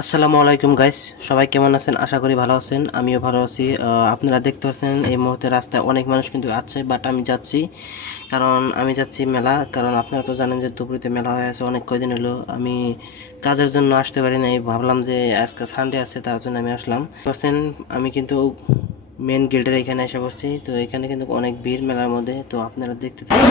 আসসালামু আলাইকুম গাইস, সবাই কেমন আছেন? আশা করি ভালো আছেন, আমিও ভালো আছি। আপনারা দেখতে পাচ্ছেন, এই মুহূর্তে রাস্তায় অনেক মানুষ কিন্তু আছে বাট আমি যাচ্ছি, কারণ আমি যাচ্ছি মেলা, কারণ আপনারা তো জানেন যে দুপুরিতে মেলা হয়ে আছে, অনেক কয়দিন হলো। আমি কাজের জন্য আসতে পারি নাই, ভাবলাম যে আজকে সানডে আছে, তার জন্য আমি আসলাম। বলছেন আমি কিন্তু মেন গিল্ডের এখানে এসে বসছি তো এখানে কিন্তু অনেক ভিড় মেলার মধ্যে, তো আপনারা দেখতে থাকুন।